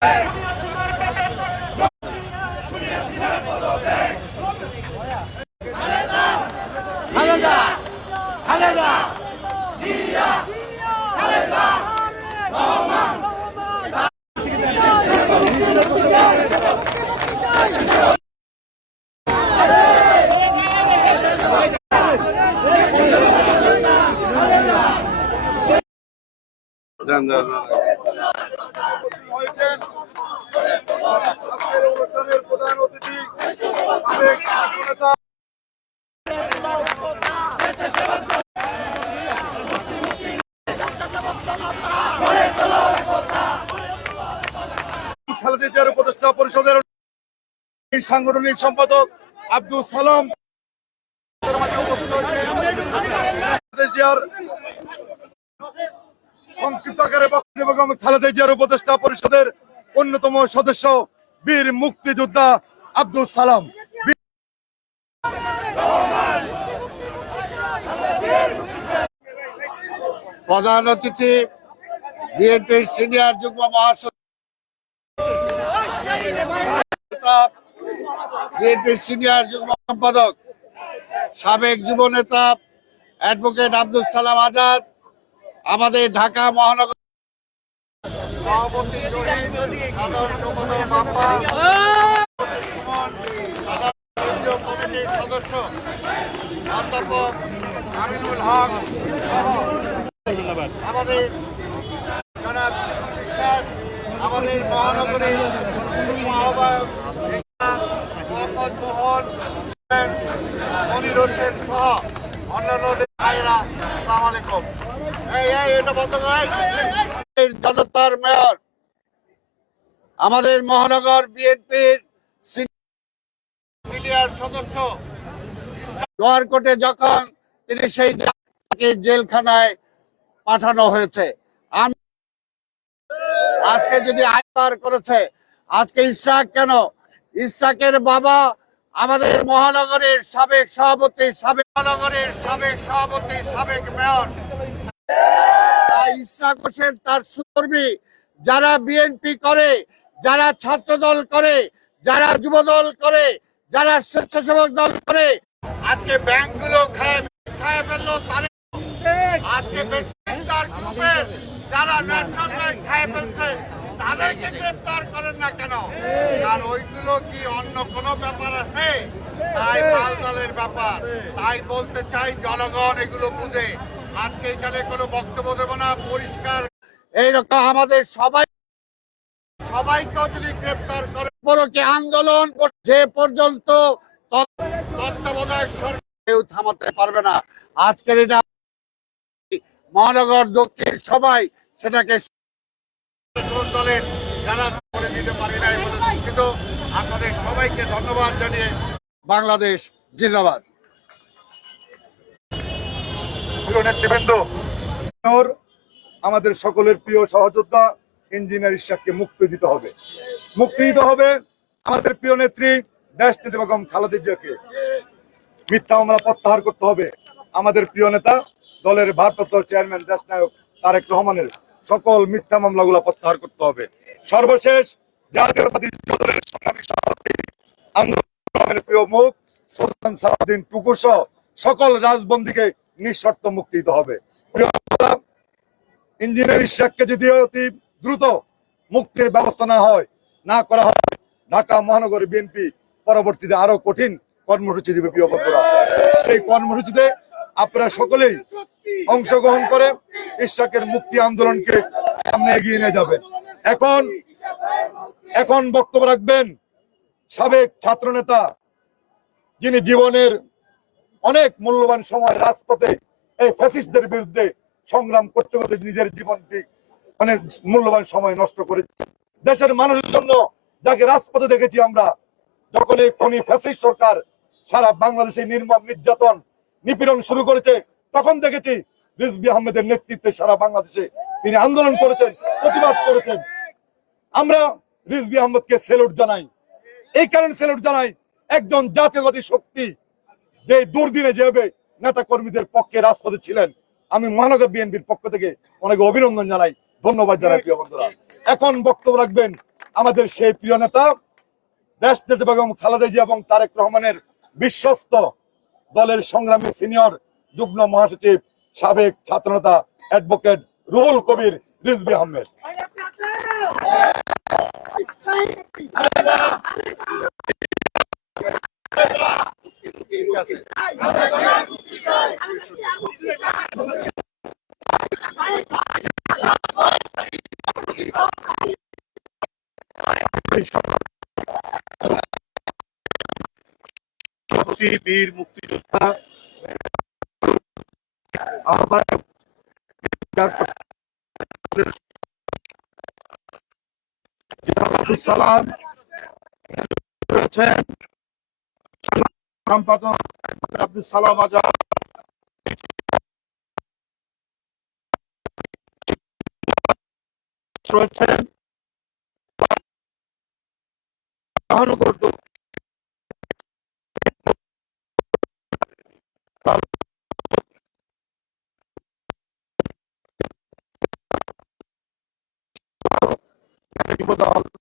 哎 পরিষদের সাংগঠনিক সম্পাদক আব্দুল সালাম। সংক্ষিপ্ত আকারে বক্তব্য খালেদা জিয়ার উপদেষ্টা পরিষদের অন্যতম সদস্য বীর মুক্তিযোদ্ধা আব্দুল সালাম। প্রধান অতিথি বিএনপির সিনিয়র যুগ্ম মহাসচিব বিএনপির সিনিয়র যুগ্ম সম্পাদক, সাবেক যুব নেতা, অ্যাডভোকেট আব্দুল সালাম আজাদ, আমাদের ঢাকা মহানগর কমিটির সদস্য আমাদের আমাদের মহানগরীর আহ্বায়ক হোসেন সহ অন্যান্য ভাইরা আলাইকুম। আমাদের মহানগর বিএনপির সিনিয়র সদস্য যখন তিনি সেই জেলখানায় পাঠানো হয়েছে আজকে যদি আইবার করেছে, আজকে ইসরাক কেন? ইসরাকের বাবা আমাদের মহানগরের সাবেক সভাপতি, সাবেক মহানগরের সাবেক সভাপতি, সাবেক মেয়র হোসেন তার সুকর্মী। যারা বিএনপি করে, যারা ছাত্র দল করে, যারা যুব দল করে, যারা স্বেচ্ছাসেবক দল করে, আজকে ব্যাংকগুলো খায় খায় ফেলল আজকে তাদেরকে গ্রেফতার করেন না কেন? আর ওইগুলো কি অন্য কোনো ব্যাপার আছে? তাই ব্যাপার। তাই বলতে চাই জনগণ এগুলো আজকে এখানে কোনো বক্তব্য না, পরিষ্কার। এইরকম আমাদের সবাই সবাইকেও যদি গ্রেফতার করে পরকে আন্দোলন যে পর্যন্ত তত- তত্ত্বাবধায়ক সরকার কেউ থামাতে পারবে না। আজকের এটা মহানগর, দক্ষিণ, সবাই সেটাকে সবাইকে ধন্যবাদ জানিয়ে বাংলাদেশ জিন্দাবাদ। আমাদের সকলের প্রিয় সহযোদ্ধা, ইঞ্জিনিয়ার ইশাককে মুক্তি দিতে হবে। মুক্তি দিতে হবে আমাদের প্রিয় নেত্রী দেশ নেত্রী বেগম খালেদা মিথ্যা মামলা প্রত্যাহার করতে হবে আমাদের প্রিয় নেতা দলের ভারপ্রাপ্ত চেয়ারম্যান দেশ নায়ক তারেক রহমানের সকল মিথ্যা মামলাগুলো প্রত্যাহার করতে হবে। সর্বশেষ জাতীয়তাবাদী দলের সংগ্রামী সভাপতি আন্দোলনের প্রিয় মুখ সুলতান সহ সকল রাজবন্দীকে নিঃশর্ত মুক্তি দিতে হবে। যদি অতি দ্রুত মুক্তির ব্যবস্থা না হয়, না করা হয়, ঢাকা মহানগর বিএনপি পরবর্তীতে আরও কঠিন কর্মসূচি দিবে প্রিয় বন্ধুরা। সেই কর্মসূচিতে আপনারা সকলেই অংশগ্রহণ করে ইশাকের মুক্তি আন্দোলনকে সামনে এগিয়ে নিয়ে যাবেন এখন এখন বক্তব্য রাখবেন সাবেক ছাত্রনেতা, যিনি জীবনের অনেক মূল্যবান সময় রাজপথে এই ফ্যাসিস্টদের বিরুদ্ধে সংগ্রাম করতে করতে নিজের জীবনটি অনেক মূল্যবান সময় নষ্ট করেছে দেশের মানুষের জন্য যাকে রাজপথে দেখেছি আমরা, যখন এই খনি ফ্যাসিস্ট সরকার সারা বাংলাদেশে নির্মম নির্যাতন, নিপীড়ন শুরু করেছে তখন দেখেছি রিজবি আহমেদের নেতৃত্বে সারা বাংলাদেশে তিনি আন্দোলন করেছেন, প্রতিবাদ করেছেন। আমরা রিজবি আহমদকে সেলুট জানাই। এই কারণে সেলুট জানাই, একজন জাতীয়বাদী শক্তি যে দুর্দিনে যেভাবে নেতা কর্মীদের পক্ষে রাজপথে ছিলেন, আমি মহানগর বিএনপির পক্ষ থেকে অনেক অভিনন্দন জানাই, ধন্যবাদ জানাই প্রিয় বন্ধুরা। এখন বক্তব্য রাখবেন আমাদের সেই প্রিয় নেতা, দেশ নেতা বেগম খালেদা জিয়া এবং তারেক রহমানের বিশ্বস্ত দলের সংগ্রামী সিনিয়র যুগ্ম মহাসচিব সাবেক ছাত্রনেতা অ্যাডভোকেট রুহুল কবির রিজবি আহমেদ। বীর মুক্তিযোদ্ধা রয়েছেন সম্পাদক আব্দুল সালাম আজাদ যুবদল অনেকটাকে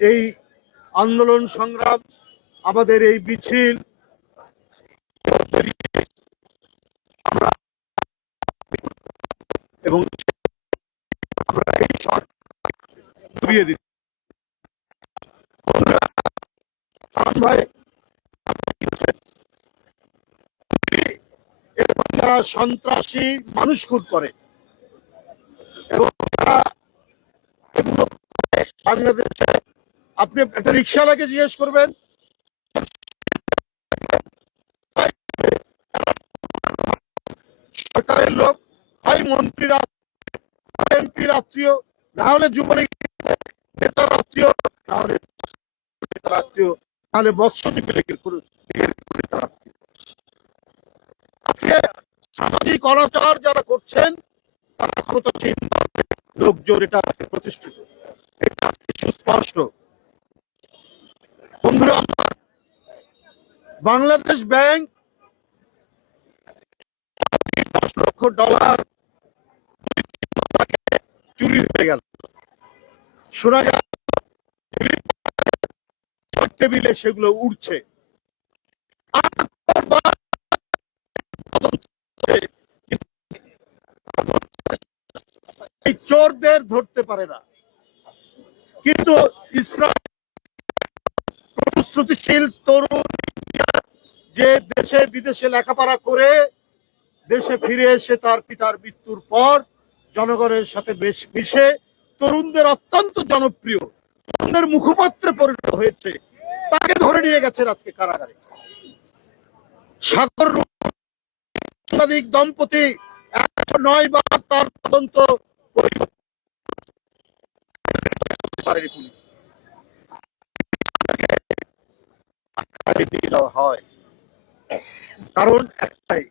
এই আন্দোলন সংগ্রাম আমাদের এই মিছিল এবং আমরা এই ভাই যারা সন্ত্রাসী মানুষ খুন করে এবং তারা বাংলাদেশে, আপনি একটা রিক্সাওয়ালাকে জিজ্ঞেস করবেন, সরকারের লোক হয় মন্ত্রীরা এমপির আত্মীয় না হলে যুবলীগ নেতার আত্মীয় না হলে নেতার আত্মীয় তাহলে মৎস্যজীবী লীগের কোনো লীগের কোনো নেতার আত্মীয়। আজকে সামাজিক অনাচার যারা করছেন, তারা ক্ষমতাসীন লোকজন এটা আজকে প্রতিষ্ঠিত। এটা আজকে সুস্পষ্ট। বন্ধুরা, আমার বাংলাদেশ ব্যাংক দশ লক্ষ ডলার চুরি হয়ে গেল। শোনা গেল টেবিলে সেগুলো উঠছে চোরদের ধরতে পারে না। কিন্তু প্রতিশ্রুতিশীল তরুণ যে দেশে বিদেশে লেখাপড়া করে দেশে ফিরে এসে তার পিতার মৃত্যুর পর জনগণের সাথে বেশ মিশে তরুণদের অত্যন্ত জনপ্রিয়, তরুণদের মুখপাত্রে পরিণত হয়েছে। তাকে ধরে নিয়ে গেছেন আজকে কারাগারে। সাগর সাংবাদিক দম্পতি একশো নয় বার তার তদন্ত হয়। কারণ একটাই,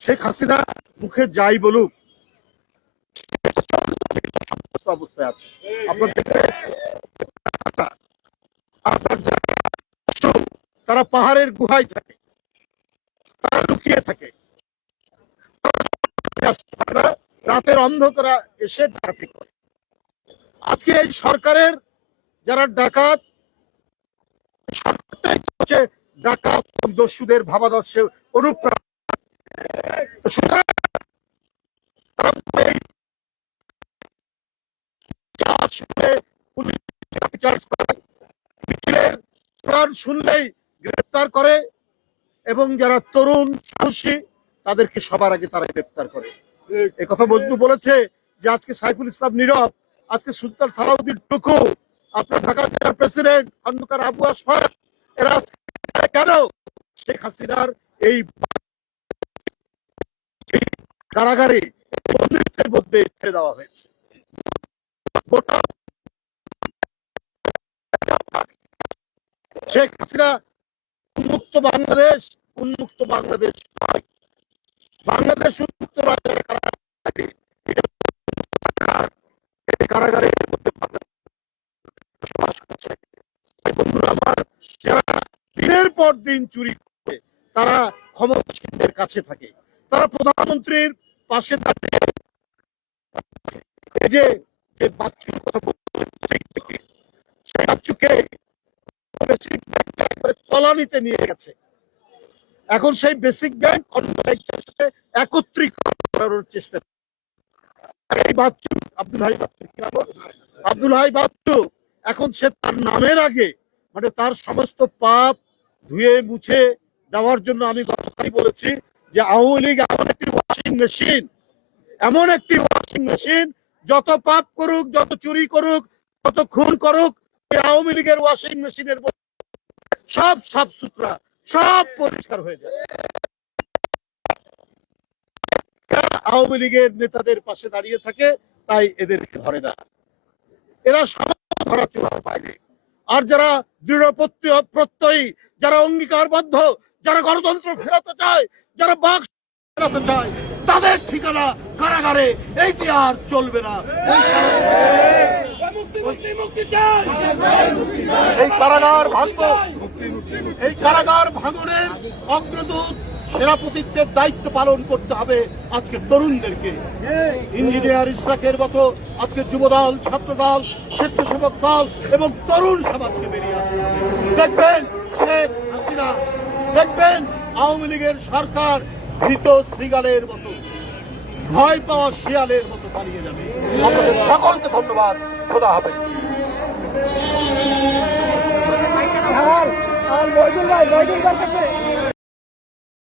শেখ হাসিনা মুখে যাই বলুক অবস্থায় আছে। তারা পাহাড়ের গুহায় থাকে, তারা লুকিয়ে থাকে। রাতের অন্ধকারা এসে ডাকাতি করে। আজকে এই সরকারের যারা ডাকাত হচ্ছে ডাকাত দস্যুদের ভাবাদর্শে অনুপ্রাণ শুনলেই গ্রেপ্তার করে এবং যারা তরুণ সাহসী, তাদেরকে সবার আগে তারা গ্রেপ্তার করে। কথা মজনু বলেছে যে আজকে সাইফুল ইসলাম নীরব, আজকে সুলতান সালাউদ্দিন টুকু আপনার ঢাকা জেলার প্রেসিডেন্ট খন্দকার আবু আসফাক এরা কেন শেখ হাসিনার এই কারাগারে বন্দিত্বের মধ্যে ছেড়ে দেওয়া হয়েছে? শেখ হাসিনা উন্মুক্ত বাংলাদেশ উন্মুক্ত বাংলাদেশ নয়। বাংলাদেশ পর দিন চুরি করে, তারা ক্ষমতাসীনদের কাছে থাকে। তারা প্রধানমন্ত্রীর পাশে দাঁড়িয়ে যে যে বাচ্চুর কথা সেই বাচ্চুকে তলানিতে নিয়ে গেছে। এখন সেই বেসিক ব্যাংক অন্য ব্যাংকের সাথে একত্রীকরণ করার চেষ্টা এই বাচ্চু, আব্দুল হাই বাচ্চু? আব্দুল হাই বাচ্চু, এখন সে তার নামের আগে মানে তার সমস্ত পাপ ধুয়ে মুছে দেওয়ার জন্য আমি গতকালই বলেছি যে আওয়ামী লীগ এমন একটি ওয়াশিং মেশিন এমন একটি ওয়াশিং মেশিন যত পাপ করুক, যত চুরি করুক, যত খুন করুক আওয়ামী লীগের ওয়াশিং মেশিনের সব সাফ সুতরা সব পরিষ্কার হয়ে যায়। আওয়ামী লীগের নেতাদের পাশে দাঁড়িয়ে থাকে, তাই এদেরকে ধরে না। এরা সামান্য ধরা চোরার বাইরে আর যারা দৃঢ় প্রত্যয়ী, যারা অঙ্গীকারবদ্ধ, যারা গণতন্ত্র ফেরাতে চায়, যারা বাক ফেরাতে চায়, তাদের ঠিকানা কারাগারে। এইটি আর চলবে না। এই কারাগার ভাঙব এই কারাগার ভাঙনের অগ্রদূত সেনাপতিত্বের দায়িত্ব পালন করতে হবে আজকে তরুণদেরকে। ইঞ্জিনিয়ার ইসরাকের মতো আজকে যুবদল, ছাত্রদল, স্বেচ্ছাসেবক দল এবং তরুণ সমাজকে বেরিয়ে আসে দেখবেন শেখ হাসিনা, দেখবেন আওয়ামী লীগের সরকার ভীত শ্রীগালের মতো, ভয় পাওয়া শিয়ালের মতো পালিয়ে যাবে। সকলকে ধন্যবাদ। খোদা হবে। আর মহিদুল ভাই মহিদুল ভাই কাছে